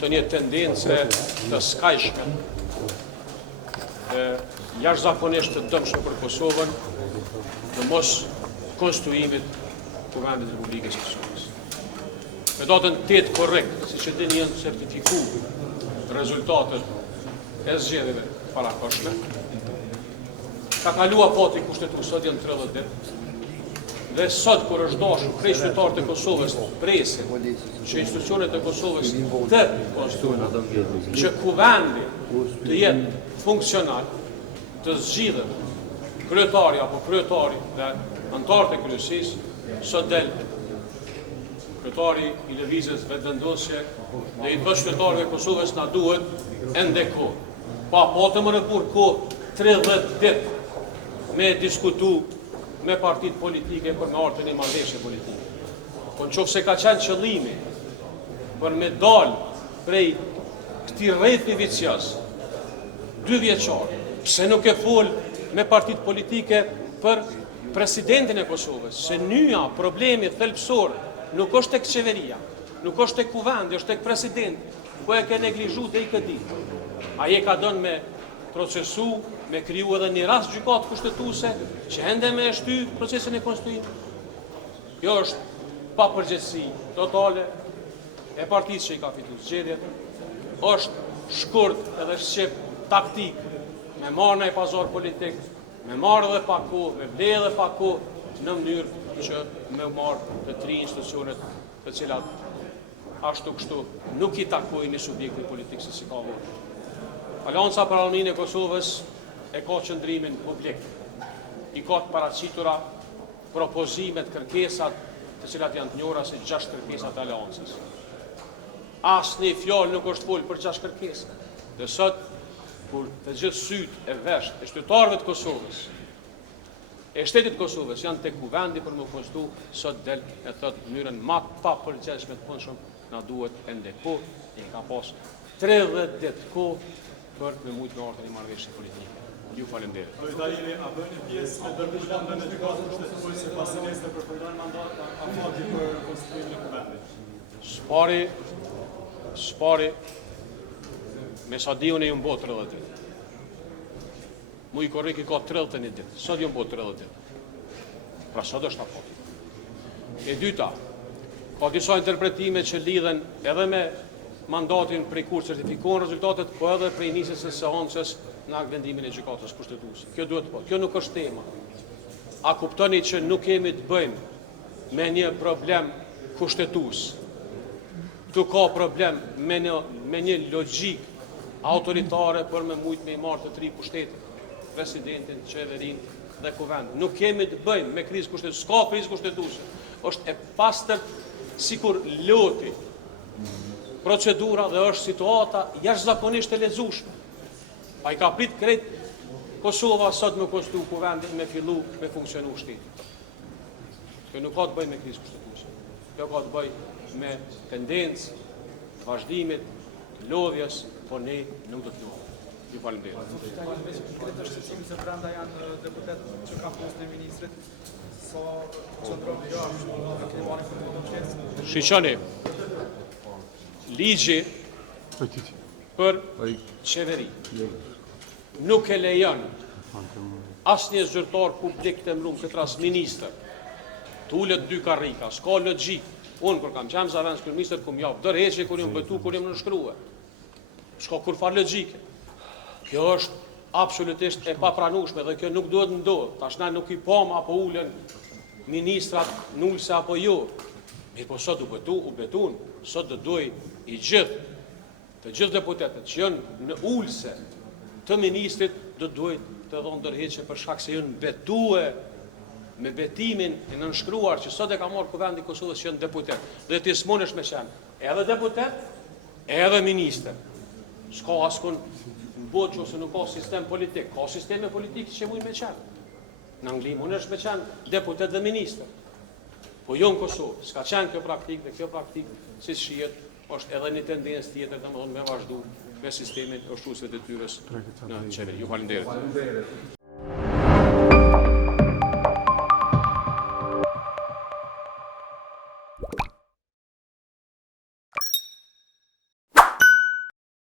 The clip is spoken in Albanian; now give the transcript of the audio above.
të një tendence të skajshme, jashtëzakonisht të dëmshme për Kosovën, në mos konstruimit Kuvendit Republikës së Kosovës. Me datën 8 korrekt, si që dini janë certifiku rezultatet e zgjedhjeve parakoshme, ka kalua pati kushtetues, sot janë 30 ditë, dhe sot kur është dashur prej qytetarët e Kosovës presin që institucionet e Kosovës të konstruojnë, që kuvendi të jetë funksional, të zgjidhen kryetari apo kryetari dhe anëtarët e kryesisë, sot del kryetari i lëvizjes vetëvendosje dhe i thotë qytetarëve e Kosovës na duhet ende kohë. Pa të më rëpur kohë 30 ditë me diskutu me partit politike për me artën e marrëveshje politike. Po nëse ka qenë qëllimi për me dalë prej këtij rrethi vicioz 2 vjeçar, pse nuk e fol me partit politike për presidentin e Kosovës, se nyja problemi thelbësor nuk është tek qeveria, nuk është tek kuvendi, është tek presidenti, po e ke neglizhu deri këtë ditë. Ai e ka dhënë me procesu, me kriju edhe një rast gjykatë kushtetuese që ende me shty procesin e konstruimit. Kjo është pa përgjegjësi totale e partisë që i ka fituar zgjedhjet, është shkurt edhe shqip taktik, me marrë në pazar politik, me marrë dhe pa kohë, me ble dhe pa kohë, në mënyrë që me marrë të 3 institucionet të cilat ashtu kështu nuk i takojnë një subjekti politik se si ka vërë. Alianca për Autonominë e Kosovës e ka qëndrimin publik, i ka të paraqitura propozimet, kërkesat të cilat janë të njohura si 6 kërkesat e Aliancës. Asnjë fjalë nuk është folë për 6 kërkesa. Dhe sot, kur të gjithë sytë e vesht e qytetarëve të Kosovës, e shtetit të Kosovës janë tek kuvendi për më konstu, sot del e thot mënyrën ma pa përgjegjshme të fundshëm, na duhet ende kohë, e ka pas 30 ditë kohë për me mujtë në artën e marrëveshje politike. Ju falenderoj. A bën një pjesë me dërmishman me gjykatën kushtetuese pasi nesër përfundon mandat a fati për konstruimin e kuvendit? Spari me sa diun e ju mbo 30 ditë. Mu i korrik i ka 31 ditë, sot ju mbo 30 ditë. Pra sot është afati. E dyta, ka disa interpretime që lidhen edhe me mandatin prej kur certifikohen rezultatet, po edhe prej nisjes së seancës në vendimin e gjykatës kushtetuese. Kjo duhet po, kjo nuk është tema. A kuptoni që nuk kemi të bëjmë me një problem kushtetues. Tu ka problem me një logjik autoritare për me mujt me i marrë të 3 pushtetit, presidentin, qeverin dhe kuvend. Nuk kemi të bëjmë me krizë kushtetuese, s'ka krizë kushtetuese. Është e pastërt sikur loti procedura dhe është situata jashtëzakonisht e lexueshme. Pa i ka prit krejt Kosova sot me konstruu kuvendin, me fillu me funksionu shteti. Kjo nuk ka të bëjë me krizë kushtetuese. Kjo ka të bëjë me tendencë të vazhdimit, të lodhjes, por ne nuk do të luajmë. Ju falenderoj. Se brenda janë deputet që ka postën e ministrit, sa qëndron jashtë në klimatin për demokracisë. Shiqoni, ligji për qeveri nuk e lejon asnjë zyrtar publik të emëruar këtë rast ministër të ulet 2 karrika, s'ka logjik. Unë kur kam qenë zavendës kryeministër kum jap dorëheqje kur jam bëtu kur jam nënshkruar. S'ka kurfar logjike. Kjo është absolutisht e papranueshme dhe kjo nuk duhet ndodhë. Tash na nuk i pam apo ulen ministrat nulse apo jo. Mirë po sot u betun, sot do duaj të gjithë deputetët që janë në ulse të ministrit do duhet të dhonë dorëheqje për shkak se janë betue me betimin e nënshkruar që sot e ka marrë kuvendi i Kosovës që janë deputet. Dhe ti smunesh me qenë edhe deputet, edhe ministër. S'ka askon në botë ose nuk ka sistem politik, ka sisteme politike që mujnë me qenë. Në Angli mundesh me qenë deputet dhe ministër. Po jo në Kosovë, s'ka qenë kjo praktikë dhe kjo praktikë, si shihet, është edhe një tendencë tjetër domethënë me vazhdu me sistemin e ushtruesve të detyrës në qeveri. Ju falenderoj.